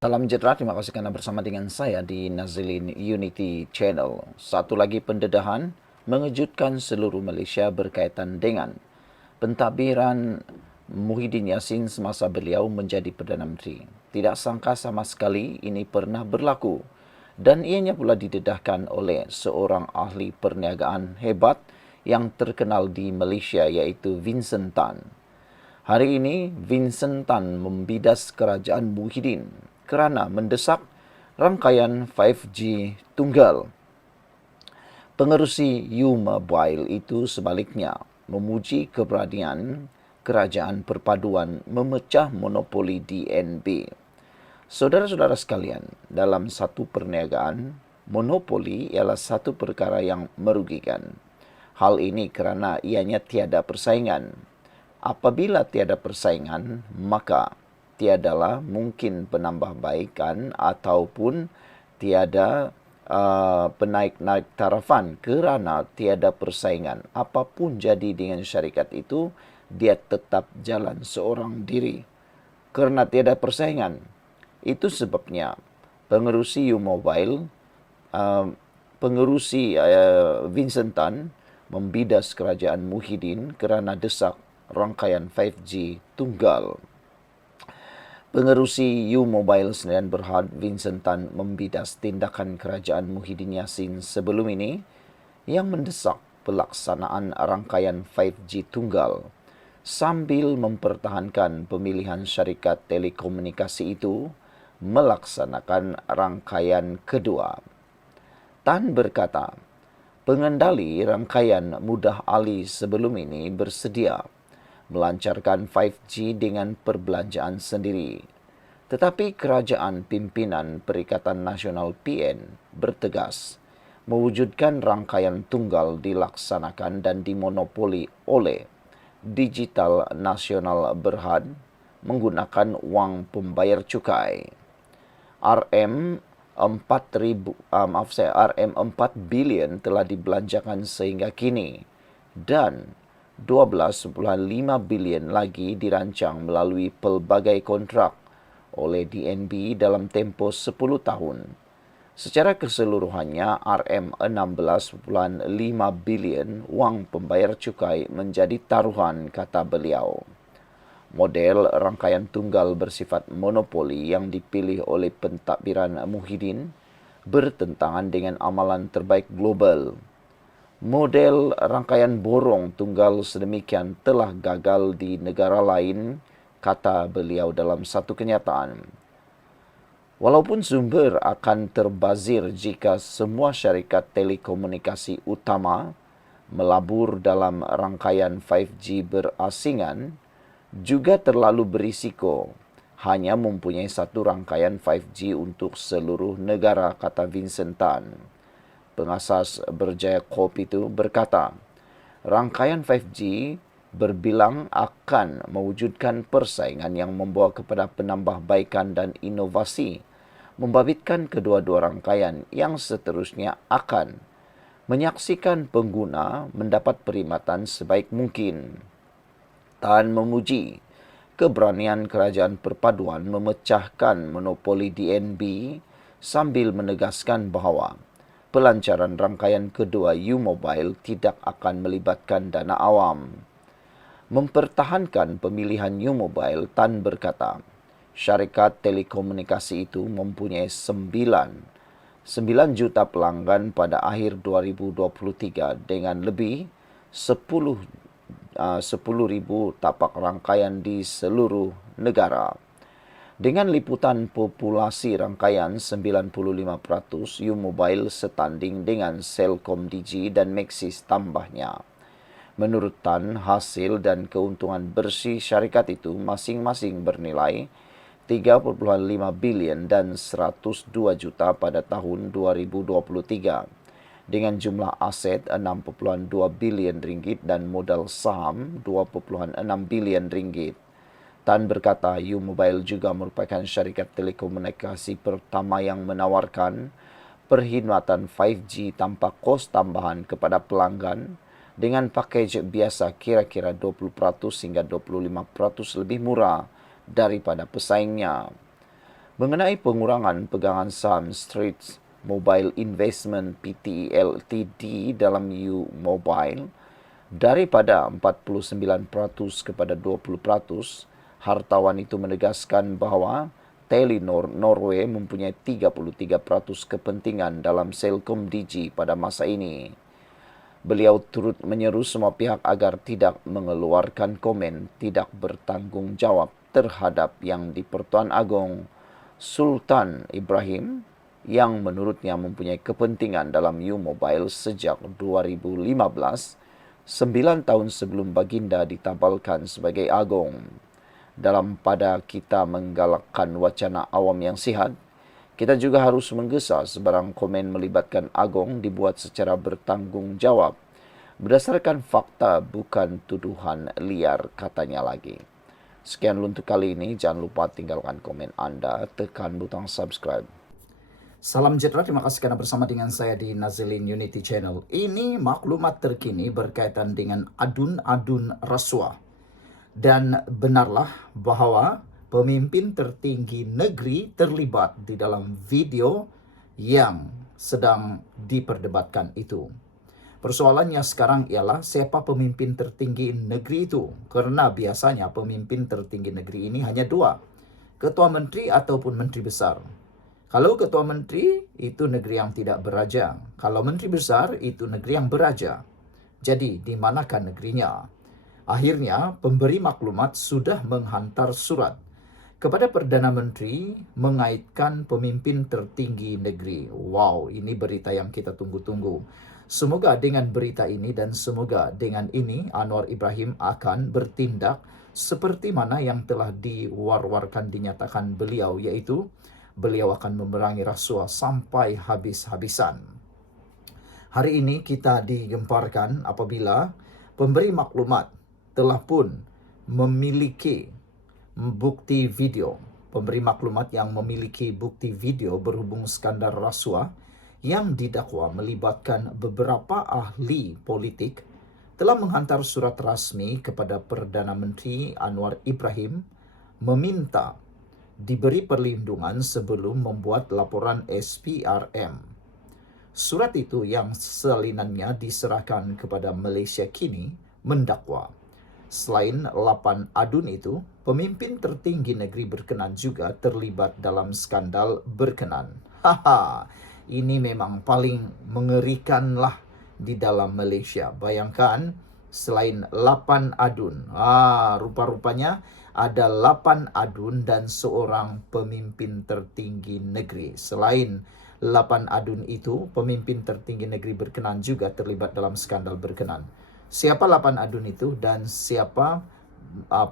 Salam sejahtera, terima kasih karena bersama dengan saya di Nazilin Unity Channel. Satu lagi pendedahan mengejutkan seluruh Malaysia berkaitan dengan pentadbiran Muhyiddin Yassin semasa beliau menjadi Perdana Menteri. Tidak sangka sama sekali ini pernah berlaku dan ianya pula didedahkan oleh seorang ahli perniagaan hebat yang terkenal di Malaysia iaitu Vincent Tan. Hari ini, Vincent Tan membidas kerajaan Muhyiddin kerana mendesak rangkaian 5G tunggal. Pengerusi U-Mobile itu sebaliknya memuji keberanian kerajaan perpaduan memecah monopoli DNB. Saudara-saudara sekalian, dalam satu perniagaan, monopoli ialah satu perkara yang merugikan. Hal ini kerana ianya tiada persaingan. Apabila tiada persaingan, maka tiadalah mungkin penambahbaikan ataupun tiada penaik-naik tarafan kerana tiada persaingan. Apapun jadi dengan syarikat itu, dia tetap jalan seorang diri kerana tiada persaingan. Itu sebabnya pengerusi U-Mobile, Vincent Tan membidas kerajaan Muhyiddin kerana desak rangkaian 5G tunggal. Pengerusi U-Mobile Sdn Bhd Vincent Tan membidas tindakan kerajaan Muhyiddin Yassin sebelum ini yang mendesak pelaksanaan rangkaian 5G tunggal sambil mempertahankan pemilihan syarikat telekomunikasi itu melaksanakan rangkaian kedua. Tan berkata, pengendali rangkaian Mudah Ali sebelum ini bersedia melancarkan 5G dengan perbelanjaan sendiri. Tetapi kerajaan pimpinan Perikatan Nasional PN bertegas mewujudkan rangkaian tunggal dilaksanakan dan dimonopoli oleh Digital Nasional Berhad menggunakan wang pembayar cukai. RM4 bilion telah dibelanjakan sehingga kini dan 12.5 bilion lagi dirancang melalui pelbagai kontrak oleh DNB dalam tempoh 10 tahun. Secara keseluruhannya, RM16.5 bilion wang pembayar cukai menjadi taruhan, kata beliau. Model rangkaian tunggal bersifat monopoli yang dipilih oleh pentadbiran Muhyiddin bertentangan dengan amalan terbaik global. Model rangkaian borong tunggal sedemikian telah gagal di negara lain, kata beliau dalam satu kenyataan. Walaupun sumber akan terbazir jika semua syarikat telekomunikasi utama melabur dalam rangkaian 5G berasingan, juga terlalu berisiko hanya mempunyai satu rangkaian 5G untuk seluruh negara, kata Vincent Tan. Pengasas Berjaya Corp itu berkata, rangkaian 5G berbilang akan mewujudkan persaingan yang membawa kepada penambahbaikan dan inovasi, membabitkan kedua-dua rangkaian yang seterusnya akan menyaksikan pengguna mendapat perkhidmatan sebaik mungkin. Tan memuji keberanian kerajaan perpaduan memecahkan monopoli DNB sambil menegaskan bahawa pelancaran rangkaian kedua U-Mobile tidak akan melibatkan dana awam. Mempertahankan pemilihan U-Mobile, Tan berkata, syarikat telekomunikasi itu mempunyai 9 juta pelanggan pada akhir 2023 dengan lebih 10,000 tapak rangkaian di seluruh negara. Dengan liputan populasi rangkaian 95%, U-Mobile setanding dengan Celcom Digi dan Maxis tambahnya. Menurut Tan, hasil dan keuntungan bersih syarikat itu masing-masing bernilai 3.5 bilion dan 102 juta pada tahun 2023 dengan jumlah aset 6.2 bilion ringgit dan modal saham 2.6 bilion ringgit. Tan berkata U-Mobile juga merupakan syarikat telekomunikasi pertama yang menawarkan perkhidmatan 5G tanpa kos tambahan kepada pelanggan dengan pakej biasa kira-kira 20% hingga 25% lebih murah daripada pesaingnya. mengenai pengurangan pegangan saham Straits Mobile Investment Pte Ltd dalam U-Mobile daripada 49% kepada 20%, hartawan itu menegaskan bahawa Telenor Norway mempunyai 33% kepentingan dalam Celcom Digi pada masa ini. Beliau turut menyeru semua pihak agar tidak mengeluarkan komen tidak bertanggungjawab terhadap yang di-Pertuan Agong Sultan Ibrahim yang menurutnya mempunyai kepentingan dalam U-Mobile sejak 2015, 9 tahun sebelum baginda ditabalkan sebagai Agong. Dalam pada kita menggalakkan wacana awam yang sihat, kita juga harus menggesa sebarang komen melibatkan Agong dibuat secara bertanggungjawab, berdasarkan fakta bukan tuduhan liar, katanya lagi. Sekian untuk kali ini, jangan lupa tinggalkan komen Anda, tekan butang subscribe. Salam sejahtera, terima kasih karena bersama dengan saya di Nazilin Unity Channel. Ini maklumat terkini berkaitan dengan adun-adun rasuah. Dan benarlah bahwa pemimpin tertinggi negeri terlibat di dalam video yang sedang diperdebatkan itu. Persoalannya sekarang ialah siapa pemimpin tertinggi negeri itu. Karena biasanya pemimpin tertinggi negeri ini hanya dua, ketua menteri ataupun menteri besar. Kalau ketua menteri itu negeri yang tidak beraja. Kalau menteri besar itu negeri yang beraja. Jadi di manakah negerinya? Akhirnya pemberi maklumat sudah menghantar surat kepada Perdana Menteri mengaitkan pemimpin tertinggi negeri. Wow, ini berita yang kita tunggu-tunggu. Semoga dengan berita ini dan semoga dengan ini Anwar Ibrahim akan bertindak seperti mana yang telah diwar-warkan dinyatakan beliau, yaitu beliau akan memerangi rasuah sampai habis-habisan. Hari ini kita digemparkan apabila pemberi maklumat telah pun memiliki bukti video. Pemberi maklumat yang memiliki bukti video berhubung skandal rasuah yang didakwa melibatkan beberapa ahli politik telah menghantar surat rasmi kepada Perdana Menteri Anwar Ibrahim meminta diberi perlindungan sebelum membuat laporan SPRM. Surat itu yang salinannya diserahkan kepada Malaysia kini mendakwa. Selain 8 adun itu, pemimpin tertinggi negeri berkenan juga terlibat dalam skandal berkenan. Ini memang paling mengerikanlah di dalam Malaysia. Bayangkan, selain 8 adun, rupa-rupanya ada 8 adun dan seorang pemimpin tertinggi negeri. Selain 8 adun itu, pemimpin tertinggi negeri berkenan juga terlibat dalam skandal berkenan. Siapa 8 adun itu dan siapa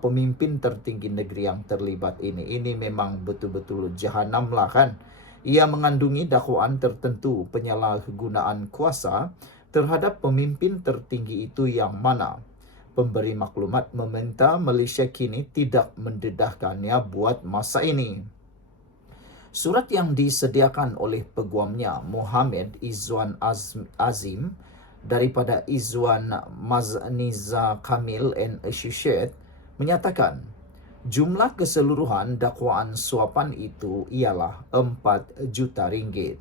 pemimpin tertinggi negeri yang terlibat ini? Ini memang betul-betul jahanam lah kan. Ia mengandungi dakwaan tertentu penyalahgunaan kuasa terhadap pemimpin tertinggi itu yang mana pemberi maklumat meminta Malaysia kini tidak mendedahkannya buat masa ini. Surat yang disediakan oleh peguamnya Muhammad Izwan Azim daripada Izwan Mazniza Kamil and Associate menyatakan jumlah keseluruhan dakwaan suapan itu ialah 4 juta ringgit.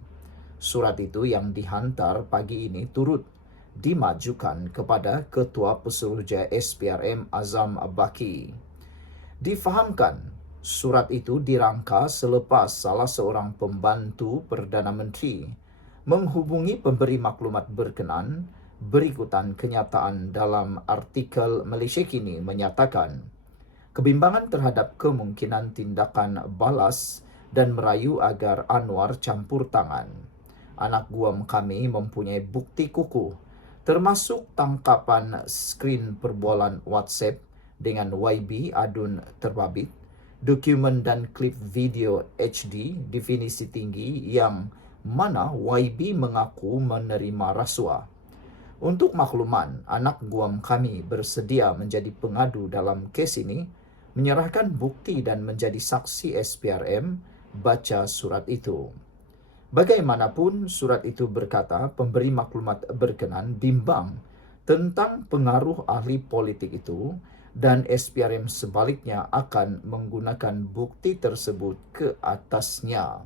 Surat itu yang dihantar pagi ini turut dimajukan kepada Ketua Pesuruhjaya SPRM Azam Baki. Difahamkan surat itu dirangka selepas salah seorang pembantu Perdana Menteri menghubungi pemberi maklumat berkenan. Berikutan kenyataan dalam artikel Malaysia Kini menyatakan kebimbangan terhadap kemungkinan tindakan balas dan merayu agar Anwar campur tangan. Anak guam kami mempunyai bukti kukuh termasuk tangkapan skrin perbualan WhatsApp dengan YB adun terbabit, dokumen dan klip video HD definisi tinggi yang mana YB mengaku menerima rasuah. Untuk makluman, anak guam kami bersedia menjadi pengadu dalam kes ini, menyerahkan bukti dan menjadi saksi SPRM, baca surat itu. Bagaimanapun, surat itu berkata pemberi maklumat berkenan bimbang tentang pengaruh ahli politik itu dan SPRM sebaliknya akan menggunakan bukti tersebut ke atasnya.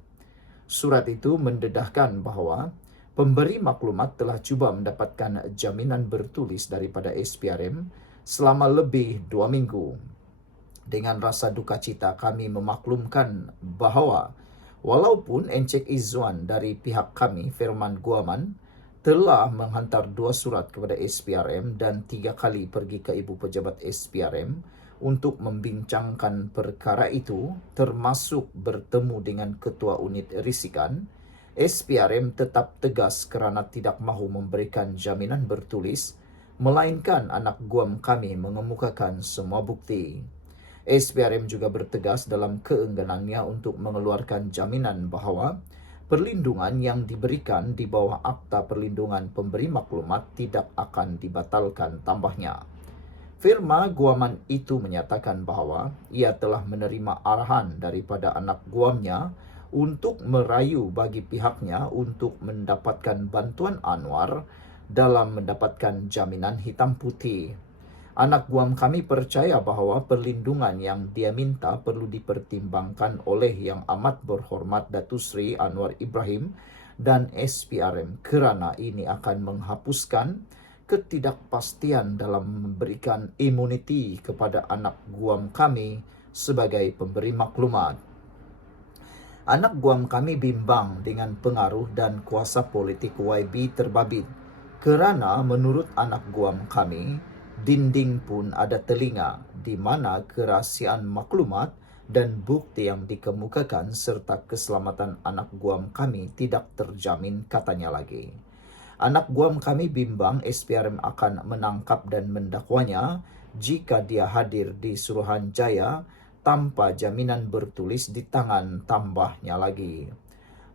Surat itu mendedahkan bahwa pemberi maklumat telah cuba mendapatkan jaminan bertulis daripada SPRM selama lebih 2 minggu. Dengan rasa duka cita kami memaklumkan bahwa walaupun Encik Izzuan dari pihak kami, Firman Guaman, telah menghantar 2 surat kepada SPRM dan 3 kali pergi ke Ibu Pejabat SPRM untuk membincangkan perkara itu, termasuk bertemu dengan Ketua Unit Risikan, SPRM tetap tegas kerana tidak mahu memberikan jaminan bertulis, melainkan anak guam kami mengemukakan semua bukti. SPRM juga bertegas dalam keengganannya untuk mengeluarkan jaminan bahawa perlindungan yang diberikan di bawah Akta Perlindungan Pemberi Maklumat tidak akan dibatalkan, tambahnya. Firma Guaman itu menyatakan bahawa ia telah menerima arahan daripada anak guamnya untuk merayu bagi pihaknya untuk mendapatkan bantuan Anwar dalam mendapatkan jaminan hitam putih. Anak guam kami percaya bahawa perlindungan yang dia minta perlu dipertimbangkan oleh Yang Amat Berhormat Datuk Seri Anwar Ibrahim dan SPRM kerana ini akan menghapuskan ketidakpastian dalam memberikan imuniti kepada anak guam kami sebagai pemberi maklumat. Anak guam kami bimbang dengan pengaruh dan kuasa politik YB terbabit kerana menurut anak guam kami, dinding pun ada telinga di mana kerahsiaan maklumat dan bukti yang dikemukakan serta keselamatan anak guam kami tidak terjamin, katanya lagi. Anak guam kami bimbang SPRM akan menangkap dan mendakwanya jika dia hadir di Suruhanjaya tanpa jaminan bertulis di tangan, tambahnya lagi.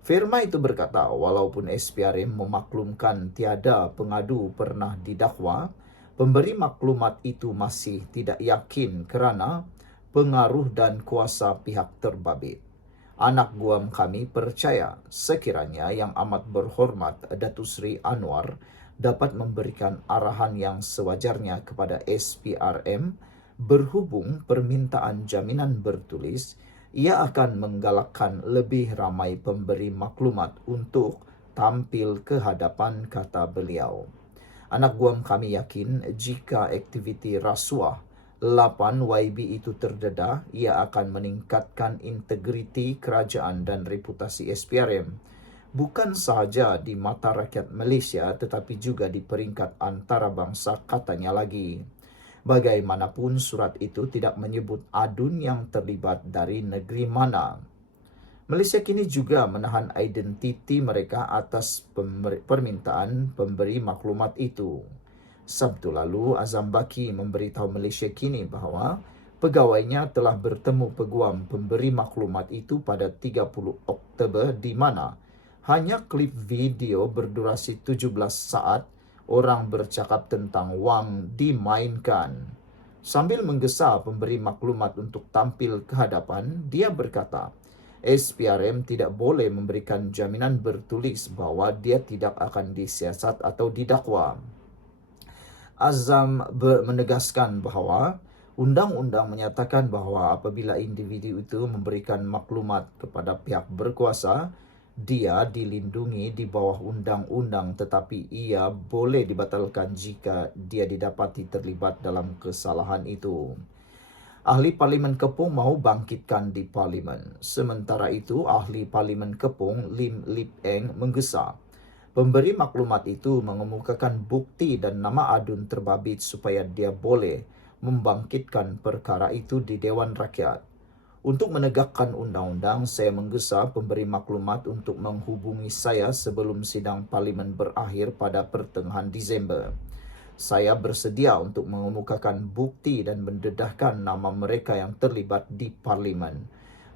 Firma itu berkata, walaupun SPRM memaklumkan tiada pengadu pernah didakwa, pemberi maklumat itu masih tidak yakin kerana pengaruh dan kuasa pihak terbabit. Anak guam kami percaya sekiranya Yang Amat Berhormat Datuk Seri Anwar dapat memberikan arahan yang sewajarnya kepada SPRM berhubung permintaan jaminan bertulis, ia akan menggalakkan lebih ramai pemberi maklumat untuk tampil ke hadapan, kata beliau. Anak guam kami yakin jika aktiviti rasuah 8 YB itu terdedah, ia akan meningkatkan integriti kerajaan dan reputasi SPRM. Bukan sahaja di mata rakyat Malaysia tetapi juga di peringkat antarabangsa, katanya lagi. Bagaimanapun surat itu tidak menyebut adun yang terlibat dari negeri mana. Malaysia kini juga menahan identiti mereka atas permintaan pemberi maklumat itu. Sabtu lalu, Azam Baki memberitahu Malaysia kini bahawa pegawainya telah bertemu peguam pemberi maklumat itu pada 30 Oktober di mana hanya klip video berdurasi 17 saat orang bercakap tentang wang dimainkan. Sambil menggesa pemberi maklumat untuk tampil ke hadapan, dia berkata, SPRM tidak boleh memberikan jaminan bertulis bahawa dia tidak akan disiasat atau didakwa. Azam menegaskan bahawa undang-undang menyatakan bahawa apabila individu itu memberikan maklumat kepada pihak berkuasa, dia dilindungi di bawah undang-undang tetapi ia boleh dibatalkan jika dia didapati terlibat dalam kesalahan itu. Ahli Parlimen Kepung mahu bangkitkan di Parlimen. Sementara itu, Ahli Parlimen Kepung Lim Lip Eng menggesa pemberi maklumat itu mengemukakan bukti dan nama adun terbabit supaya dia boleh membangkitkan perkara itu di Dewan Rakyat. Untuk menegakkan undang-undang, saya menggesa pemberi maklumat untuk menghubungi saya sebelum sidang Parlimen berakhir pada pertengahan Disember. Saya bersedia untuk mengemukakan bukti dan mendedahkan nama mereka yang terlibat di Parlimen.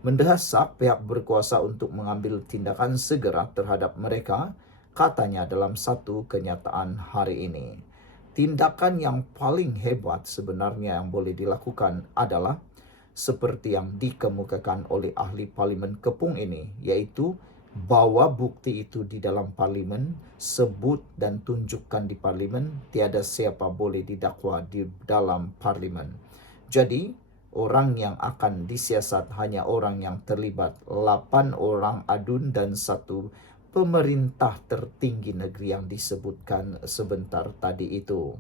Mendesak pihak berkuasa untuk mengambil tindakan segera terhadap mereka, katanya dalam satu kenyataan hari ini. Tindakan yang paling hebat sebenarnya yang boleh dilakukan adalah seperti yang dikemukakan oleh ahli Parlimen Kepung ini, yaitu bawa bukti itu di dalam Parlimen, sebut dan tunjukkan di Parlimen, tiada siapa boleh didakwa di dalam Parlimen. Jadi, orang yang akan disiasat hanya orang yang terlibat 8 orang adun dan 1 pemerintah tertinggi negeri yang disebutkan sebentar tadi itu.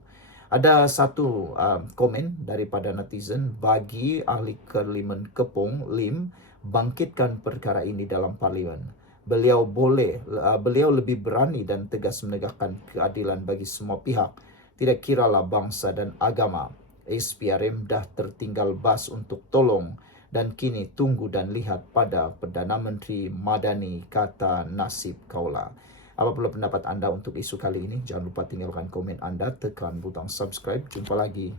Ada satu komen daripada netizen, bagi ahli Parlimen Kepong Lim bangkitkan perkara ini dalam parlimen. Beliau lebih berani dan tegas menegakkan keadilan bagi semua pihak. Tidak kiralah bangsa dan agama. SPRM dah tertinggal bas untuk tolong dan kini tunggu dan lihat pada Perdana Menteri Madani, kata nasib kaulah. Apa pula pendapat anda untuk isu kali ini? Jangan lupa tinggalkan komen anda, tekan butang subscribe. Jumpa lagi.